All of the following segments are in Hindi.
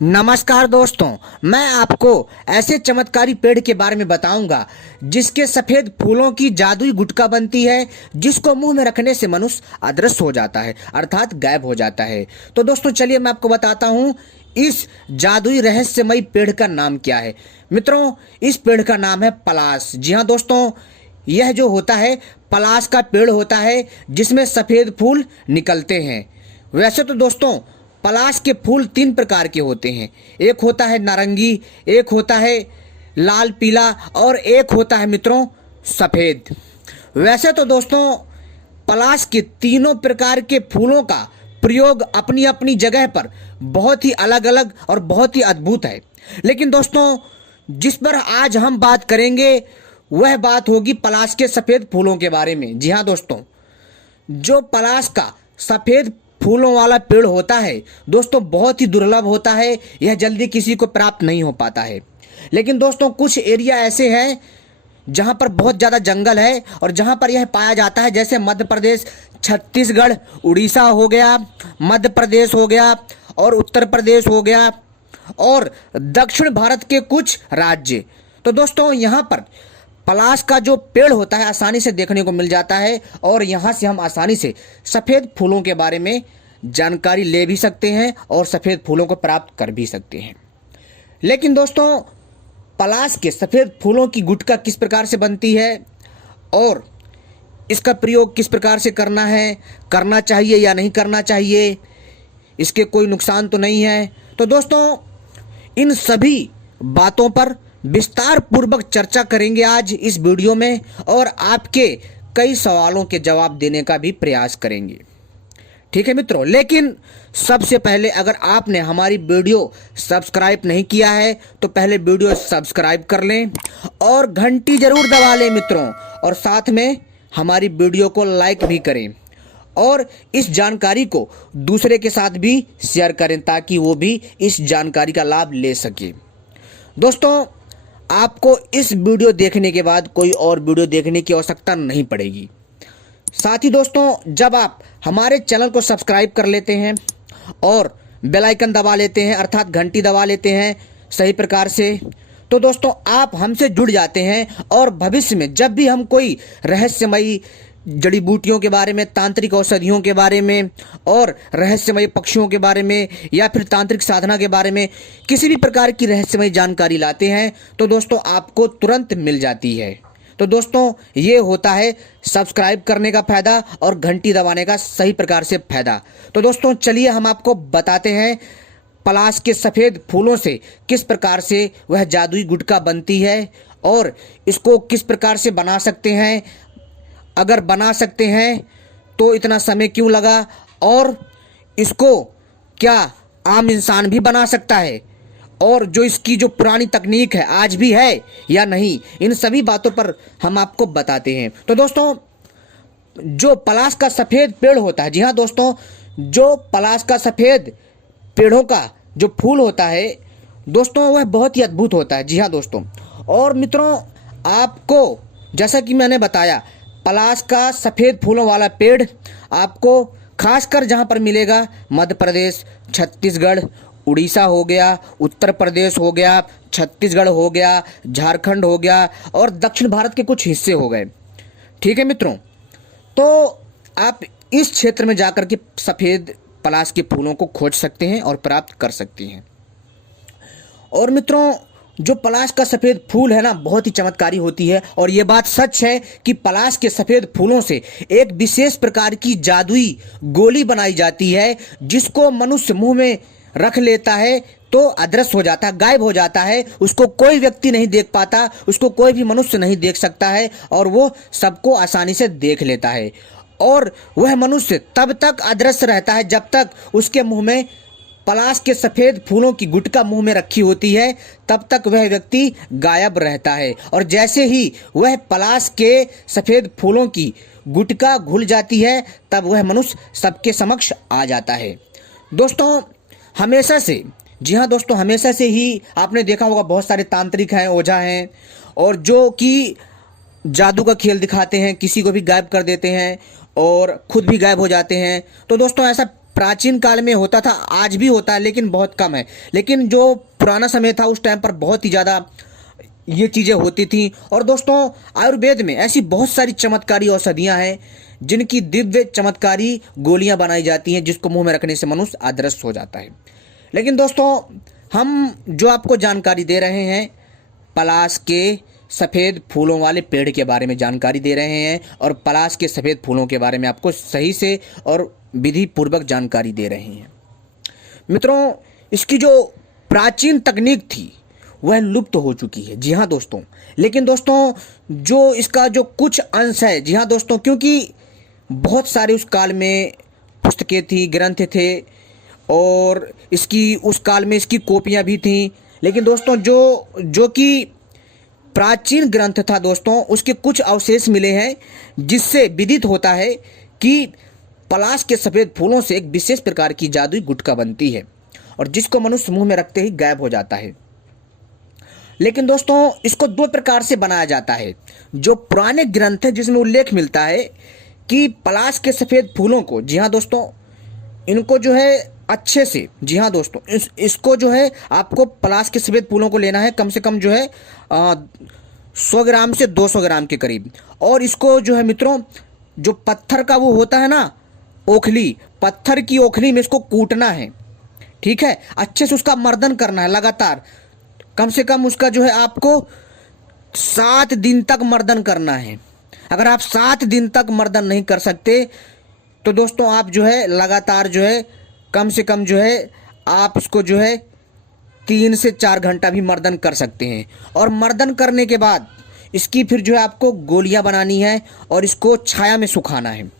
नमस्कार दोस्तों, मैं आपको ऐसे चमत्कारी पेड़ के बारे में बताऊंगा जिसके सफेद फूलों की जादुई गुटका बनती है, जिसको मुंह में रखने से मनुष्य अदृश्य हो जाता है, अर्थात गायब हो जाता है। तो दोस्तों चलिए मैं आपको बताता हूं इस जादुई रहस्यमयी पेड़ का नाम क्या है। मित्रों, इस पेड़ का नाम है पलाश। जी हाँ दोस्तों, यह जो होता है पलाश का पेड़ होता है जिसमें सफेद फूल निकलते हैं। वैसे तो दोस्तों पलाश के फूल तीन प्रकार के होते हैं। एक होता है नारंगी, एक होता है लाल पीला और एक होता है मित्रों सफेद। वैसे तो दोस्तों पलाश के तीनों प्रकार के फूलों का प्रयोग अपनी अपनी जगह पर बहुत ही अलग अलग और बहुत ही अद्भुत है, लेकिन दोस्तों जिस पर आज हम बात करेंगे वह बात होगी पलाश के सफेद फूलों के बारे में। जी हाँ दोस्तों, जो पलाश का सफेद फूलों वाला पेड़ होता है दोस्तों बहुत ही दुर्लभ होता है, यह जल्दी किसी को प्राप्त नहीं हो पाता है। लेकिन दोस्तों कुछ एरिया ऐसे हैं जहां पर बहुत ज़्यादा जंगल है और जहां पर यह पाया जाता है, जैसे मध्य प्रदेश, छत्तीसगढ़, उड़ीसा हो गया, मध्य प्रदेश हो गया और उत्तर प्रदेश हो गया और दक्षिण भारत के कुछ राज्य। तो दोस्तों यहाँ पर पलाश का जो पेड़ होता है आसानी से देखने को मिल जाता है और यहाँ से हम आसानी से सफ़ेद फूलों के बारे में जानकारी ले भी सकते हैं और सफ़ेद फूलों को प्राप्त कर भी सकते हैं। लेकिन दोस्तों पलाश के सफ़ेद फूलों की गुटका किस प्रकार से बनती है और इसका प्रयोग किस प्रकार से करना है, करना चाहिए या नहीं करना चाहिए, इसके कोई नुकसान तो नहीं है। तो दोस्तों इन सभी बातों पर विस्तार पूर्वक चर्चा करेंगे आज इस वीडियो में और आपके कई सवालों के जवाब देने का भी प्रयास करेंगे। ठीक है मित्रों, लेकिन सबसे पहले अगर आपने हमारी वीडियो सब्सक्राइब नहीं किया है तो पहले वीडियो सब्सक्राइब कर लें और घंटी जरूर दबा लें मित्रों, और साथ में हमारी वीडियो को लाइक भी करें और इस जानकारी को दूसरे के साथ भी शेयर करें ताकि वो भी इस जानकारी का लाभ ले सके। दोस्तों आपको इस वीडियो देखने के बाद कोई और वीडियो देखने की आवश्यकता नहीं पड़ेगी। साथ ही दोस्तों जब आप हमारे चैनल को सब्सक्राइब कर लेते हैं और बेल आइकन दबा लेते हैं अर्थात घंटी दबा लेते हैं सही प्रकार से, तो दोस्तों आप हमसे जुड़ जाते हैं और भविष्य में जब भी हम कोई रहस्यमयी जड़ी बूटियों के बारे में, तांत्रिक औषधियों के बारे में और रहस्यमयी पक्षियों के बारे में या फिर तांत्रिक साधना के बारे में किसी भी प्रकार की रहस्यमयी जानकारी लाते हैं तो दोस्तों आपको तुरंत मिल जाती है। तो दोस्तों ये होता है सब्सक्राइब करने का फ़ायदा और घंटी दबाने का सही प्रकार से फ़ायदा। तो दोस्तों चलिए हम आपको बताते हैं पलाश के सफ़ेद फूलों से किस प्रकार से वह जादुई गुटका बनती है और इसको किस प्रकार से बना सकते हैं, अगर बना सकते हैं तो इतना समय क्यों लगा और इसको क्या आम इंसान भी बना सकता है और जो इसकी जो पुरानी तकनीक है आज भी है या नहीं, इन सभी बातों पर हम आपको बताते हैं। तो दोस्तों जो पलाश का सफ़ेद पेड़ होता है, जी हाँ दोस्तों, जो पलाश का सफ़ेद पेड़ों का जो फूल होता है दोस्तों वह बहुत ही अद्भुत होता है। जी हाँ दोस्तों, और मित्रों आपको जैसा कि मैंने बताया पलाश का सफ़ेद फूलों वाला पेड़ आपको खासकर जहाँ पर मिलेगा मध्य प्रदेश, छत्तीसगढ़, उड़ीसा हो गया, उत्तर प्रदेश हो गया, छत्तीसगढ़ हो गया, झारखंड हो गया और दक्षिण भारत के कुछ हिस्से हो गए। ठीक है मित्रों, तो आप इस क्षेत्र में जाकर के सफ़ेद पलाश के फूलों को खोज सकते हैं और प्राप्त कर सकते हैं। और मित्रों जो पलाश का सफ़ेद फूल है ना बहुत ही चमत्कारी होती है और ये बात सच है कि पलाश के सफ़ेद फूलों से एक विशेष प्रकार की जादुई गोली बनाई जाती है जिसको मनुष्य मुंह में रख लेता है तो अदृश्य हो जाता है, गायब हो जाता है, उसको कोई व्यक्ति नहीं देख पाता, उसको कोई भी मनुष्य नहीं देख सकता है और वो सबको आसानी से देख लेता है और वह मनुष्य तब तक अदृश्य रहता है जब तक उसके मुंह में पलाश के सफ़ेद फूलों की गुटका मुंह में रखी होती है, तब तक वह व्यक्ति गायब रहता है और जैसे ही वह पलाश के सफ़ेद फूलों की गुटका घुल जाती है तब वह मनुष्य सबके समक्ष आ जाता है। दोस्तों हमेशा से, जी हाँ दोस्तों, हमेशा से ही आपने देखा होगा बहुत सारे तांत्रिक हैं, ओझा हैं और जो कि जादू का खेल दिखाते हैं, किसी को भी गायब कर देते हैं और खुद भी गायब हो जाते हैं। तो दोस्तों ऐसा प्राचीन काल में होता था, आज भी होता है लेकिन बहुत कम है। लेकिन जो पुराना समय था उस टाइम पर बहुत ही ज़्यादा ये चीज़ें होती थी। और दोस्तों आयुर्वेद में ऐसी बहुत सारी चमत्कारी औषधियाँ हैं जिनकी दिव्य चमत्कारी गोलियाँ बनाई जाती हैं जिसको मुंह में रखने से मनुष्य अदृश्य हो जाता है। लेकिन दोस्तों हम जो आपको जानकारी दे रहे हैं पलाश के सफ़ेद फूलों वाले पेड़ के बारे में जानकारी दे रहे हैं और पलाश के सफ़ेद फूलों के बारे में आपको सही से और विधि पूर्वक जानकारी दे रहे हैं। मित्रों इसकी जो प्राचीन तकनीक थी वह लुप्त हो चुकी है। जी हाँ दोस्तों, लेकिन दोस्तों जो इसका जो कुछ अंश है, जी हाँ दोस्तों, क्योंकि बहुत सारे उस काल में पुस्तकें थी, ग्रंथ थे और इसकी उस काल में इसकी कॉपियाँ भी थीं। लेकिन दोस्तों जो कि प्राचीन ग्रंथ था दोस्तों, उसके कुछ अवशेष मिले हैं जिससे विदित होता है कि पलाश के सफ़ेद फूलों से एक विशेष प्रकार की जादुई गुटखा बनती है और जिसको मनुष्य मुंह में रखते ही गायब हो जाता है। लेकिन दोस्तों इसको दो प्रकार से बनाया जाता है। जो पुराने ग्रंथ है जिसमें उल्लेख मिलता है कि पलाश के सफ़ेद फूलों को, जी हाँ दोस्तों, इनको जो है अच्छे से, जी हाँ दोस्तों, इसको जो है आपको पलाश के सफ़ेद फूलों को लेना है कम से कम जो है 100 ग्राम से 200 ग्राम के करीब। और इसको जो है मित्रों, जो पत्थर का वो होता है ना ओखली, पत्थर की ओखली में इसको कूटना है, ठीक है, अच्छे से उसका मर्दन करना है लगातार। कम से कम उसका जो है आपको 7 दिन तक मर्दन करना है। अगर आप 7 दिन तक मर्दन नहीं कर सकते तो दोस्तों आप जो है लगातार जो है कम से कम जो है आप इसको जो है 3 से 4 घंटा भी मर्दन कर सकते हैं। और मर्दन करने के बाद इसकी फिर जो है आपको गोलियां बनानी है और इसको छाया में सुखाना है।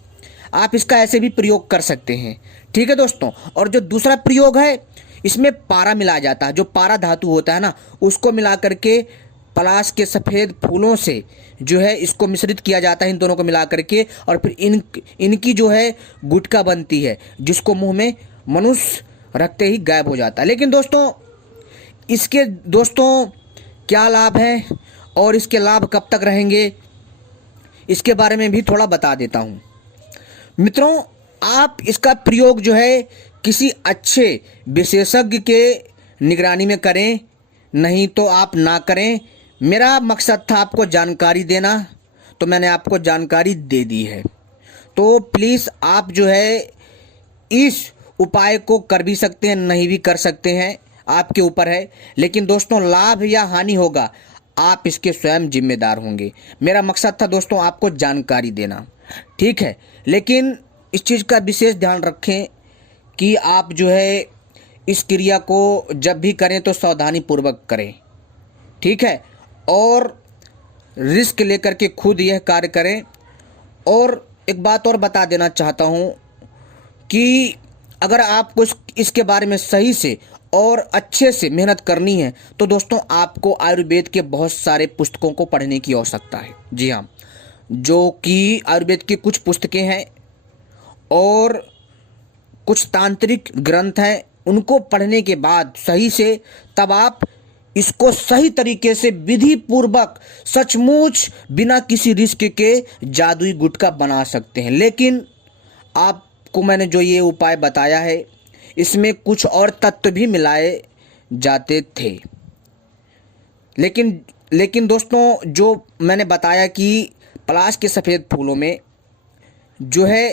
आप इसका ऐसे भी प्रयोग कर सकते हैं, ठीक है दोस्तों। और जो दूसरा प्रयोग है इसमें पारा मिलाया जाता है, जो पारा धातु होता है ना उसको मिला करके पलाश के सफ़ेद फूलों से जो है इसको मिश्रित किया जाता है, इन दोनों को मिला करके, और फिर इनकी जो है गुटखा बनती है जिसको मुंह में मनुष्य रखते ही गायब हो जाता है। लेकिन दोस्तों इसके दोस्तों क्या लाभ हैं और इसके लाभ कब तक रहेंगे इसके बारे में भी थोड़ा बता देता हूँ। मित्रों आप इसका प्रयोग जो है किसी अच्छे विशेषज्ञ के निगरानी में करें, नहीं तो आप ना करें। मेरा मकसद था आपको जानकारी देना, तो मैंने आपको जानकारी दे दी है। तो प्लीज़ आप जो है इस उपाय को कर भी सकते हैं, नहीं भी कर सकते हैं, आपके ऊपर है। लेकिन दोस्तों लाभ या हानि होगा आप इसके स्वयं जिम्मेदार होंगे। मेरा मकसद था दोस्तों आपको जानकारी देना, ठीक है। लेकिन इस चीज़ का विशेष ध्यान रखें कि आप जो है इस क्रिया को जब भी करें तो सावधानी पूर्वक करें, ठीक है, और रिस्क लेकर के खुद यह कार्य करें। और एक बात और बता देना चाहता हूँ कि अगर आपको इसके बारे में सही से और अच्छे से मेहनत करनी है तो दोस्तों आपको आयुर्वेद के बहुत सारे पुस्तकों को पढ़ने की आवश्यकता है। जी हाँ, जो कि आयुर्वेद की कुछ पुस्तकें हैं और कुछ तांत्रिक ग्रंथ हैं, उनको पढ़ने के बाद सही से तब आप इसको सही तरीके से विधि पूर्वक सचमुच बिना किसी रिस्क के जादुई गुटखा बना सकते हैं। लेकिन आपको मैंने जो ये उपाय बताया है इसमें कुछ और तत्व भी मिलाए जाते थे। लेकिन दोस्तों जो मैंने बताया कि पलाश के सफ़ेद फूलों में जो है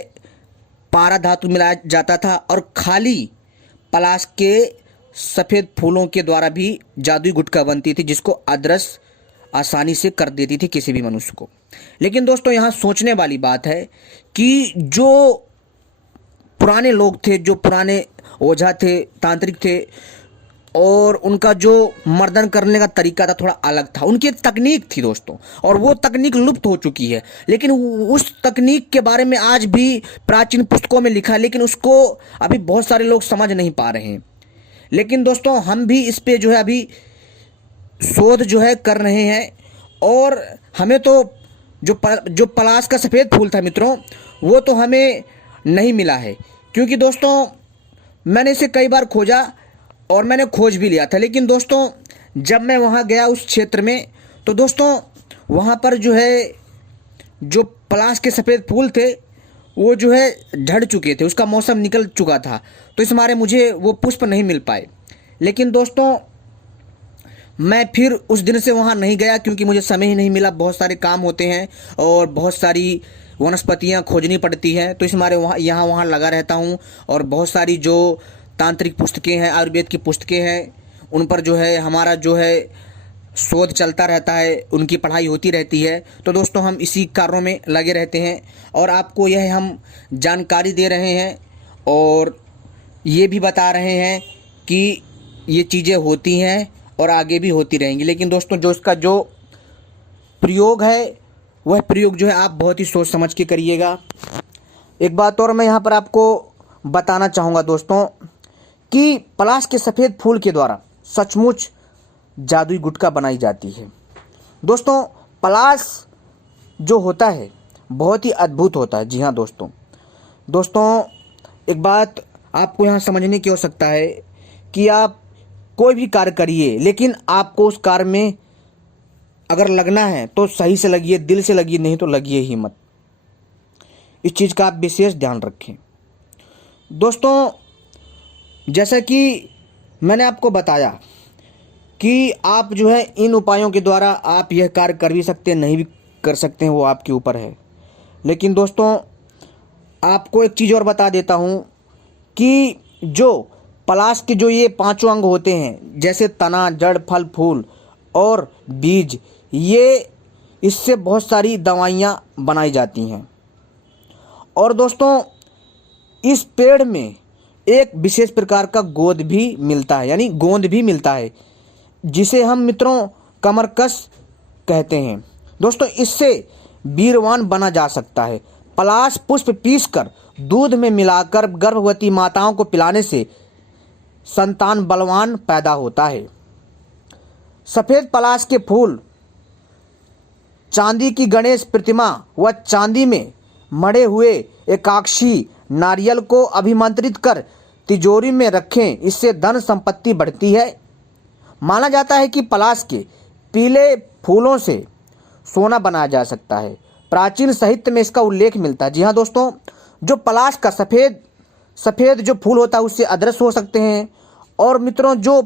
पारा धातु मिलाया जाता था और खाली पलाश के सफ़ेद फूलों के द्वारा भी जादुई गुटखा बनती थी जिसको अदृश्य आसानी से कर देती थी किसी भी मनुष्य को। लेकिन दोस्तों यहाँ सोचने वाली बात है कि जो पुराने लोग थे, जो पुराने ओझा थे, तांत्रिक थे, और उनका जो मर्दन करने का तरीका था थोड़ा अलग था, उनकी एक तकनीक थी दोस्तों, और वो तकनीक लुप्त हो चुकी है। लेकिन उस तकनीक के बारे में आज भी प्राचीन पुस्तकों में लिखा है, लेकिन उसको अभी बहुत सारे लोग समझ नहीं पा रहे हैं। लेकिन दोस्तों हम भी इस पे जो है अभी शोध जो है कर रहे हैं, और हमें तो जो पलाश का सफ़ेद फूल था मित्रों वो तो हमें नहीं मिला है, क्योंकि दोस्तों मैंने इसे कई बार खोजा और मैंने खोज भी लिया था। लेकिन दोस्तों जब मैं वहाँ गया उस क्षेत्र में तो दोस्तों वहाँ पर जो है जो पलाश के सफ़ेद फूल थे वो जो है झड़ चुके थे, उसका मौसम निकल चुका था, तो इस मारे मुझे वो पुष्प नहीं मिल पाए। लेकिन दोस्तों मैं फिर उस दिन से वहाँ नहीं गया, क्योंकि मुझे समय ही नहीं मिला, बहुत सारे काम होते हैं और बहुत सारी वनस्पतियाँ खोजनी पड़ती हैं, तो इस मारे यहाँ वहाँ लगा रहता हूँ। और बहुत सारी जो तांत्रिक पुस्तकें हैं, आयुर्वेद की पुस्तकें हैं, उन पर जो है हमारा जो है शोध चलता रहता है, उनकी पढ़ाई होती रहती है। तो दोस्तों हम इसी कार्यों में लगे रहते हैं और आपको यह हम जानकारी दे रहे हैं और ये भी बता रहे हैं कि ये चीज़ें होती हैं और आगे भी होती रहेंगी। लेकिन दोस्तों जो इसका जो प्रयोग है, वह प्रयोग जो है आप बहुत ही सोच समझ के करिएगा। एक बात और मैं यहाँ पर आपको बताना चाहूँगा दोस्तों कि पलाश के सफ़ेद फूल के द्वारा सचमुच जादुई गुटखा बनाई जाती है। दोस्तों पलाश जो होता है बहुत ही अद्भुत होता है। जी हाँ दोस्तों एक बात आपको यहाँ समझने की आवश्यकता है कि आप कोई भी कार्य करिए, लेकिन आपको उस कार्य में अगर लगना है तो सही से लगिए, दिल से लगिए, नहीं तो लगिए ही मत। इस चीज़ का आप विशेष ध्यान रखें। दोस्तों जैसा कि मैंने आपको बताया कि आप जो है इन उपायों के द्वारा आप यह कार्य कर भी सकते हैं, नहीं भी कर सकते हैं, वो आपके ऊपर है। लेकिन दोस्तों आपको एक चीज़ और बता देता हूँ कि जो पलाश के जो ये पांचों अंग होते हैं, जैसे तना, जड़, फल, फूल और बीज, ये इससे बहुत सारी दवाइयाँ बनाई जाती हैं। और दोस्तों इस पेड़ में एक विशेष प्रकार का गोंद भी मिलता है, यानी गोंद भी मिलता है, जिसे हम मित्रों कमरकस कहते हैं। दोस्तों इससे वीर्यवान बना जा सकता है। पलाश पुष्प पीसकर दूध में मिलाकर गर्भवती माताओं को पिलाने से संतान बलवान पैदा होता है। सफ़ेद पलाश के फूल, चांदी की गणेश प्रतिमा व चांदी में मढ़े हुए एकाक्षी नारियल को अभिमंत्रित कर तिजोरी में रखें, इससे धन संपत्ति बढ़ती है। माना जाता है कि पलाश के पीले फूलों से सोना बनाया जा सकता है। प्राचीन साहित्य में इसका उल्लेख मिलता है। जी हाँ दोस्तों, जो पलाश का सफ़ेद जो फूल होता है उससे अदृश्य हो सकते हैं, और मित्रों जो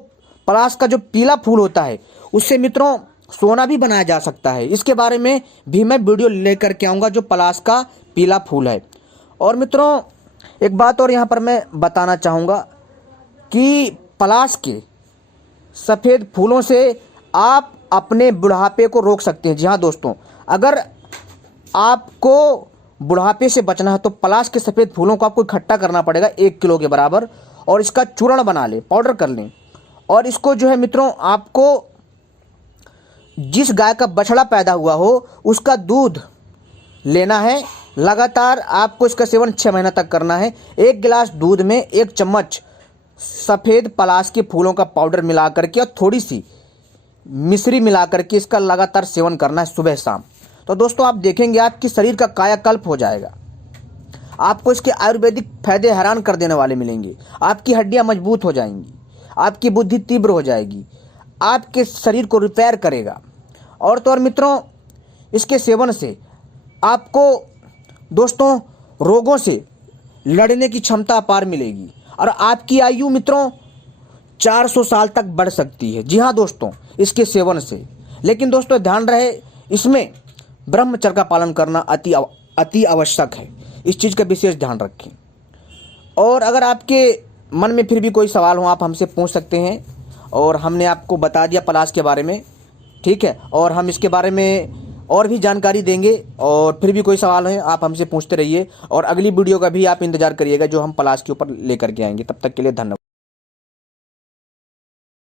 पलाश का जो पीला फूल होता है उससे मित्रों सोना भी बनाया जा सकता है। इसके बारे में भी मैं वीडियो लेकर के आऊँगा, जो पलाश का पीला फूल है। और मित्रों एक बात और यहाँ पर मैं बताना चाहूँगा कि पलाश के सफ़ेद फूलों से आप अपने बुढ़ापे को रोक सकते हैं। जी हाँ दोस्तों, अगर आपको बुढ़ापे से बचना है तो पलाश के सफ़ेद फूलों को आपको इकट्ठा करना पड़ेगा 1 किलो के बराबर, और इसका चूर्ण बना लें, पाउडर कर लें। और इसको जो है मित्रों आपको जिस गाय का बछड़ा पैदा हुआ हो उसका दूध लेना है। लगातार आपको इसका सेवन 6 महीना तक करना है। 1 गिलास दूध में 1 चम्मच सफ़ेद पलाश के फूलों का पाउडर मिला करके और थोड़ी सी मिश्री मिला करके इसका लगातार सेवन करना है सुबह शाम। तो दोस्तों आप देखेंगे आपकी शरीर का कायाकल्प हो जाएगा। आपको इसके आयुर्वेदिक फायदे हैरान कर देने वाले मिलेंगे। आपकी हड्डियां मजबूत हो जाएंगी, आपकी बुद्धि तीव्र हो जाएगी, आपके शरीर को रिपेयर करेगा। और तो और मित्रों इसके सेवन से आपको दोस्तों रोगों से लड़ने की क्षमता अपार मिलेगी और आपकी आयु मित्रों 400 साल तक बढ़ सकती है। जी हाँ दोस्तों, इसके सेवन से। लेकिन दोस्तों ध्यान रहे, इसमें ब्रह्मचर्य का पालन करना अति आवश्यक है। इस चीज़ का विशेष ध्यान रखें। और अगर आपके मन में फिर भी कोई सवाल हो आप हमसे पूछ सकते हैं, और हमने आपको बता दिया पलाश के बारे में, ठीक है। और हम इसके बारे में और भी जानकारी देंगे, और फिर भी कोई सवाल है आप हमसे पूछते रहिए। और अगली वीडियो का भी आप इंतजार करिएगा जो हम पलाश के ऊपर लेकर के आएंगे। तब तक के लिए धन्यवाद।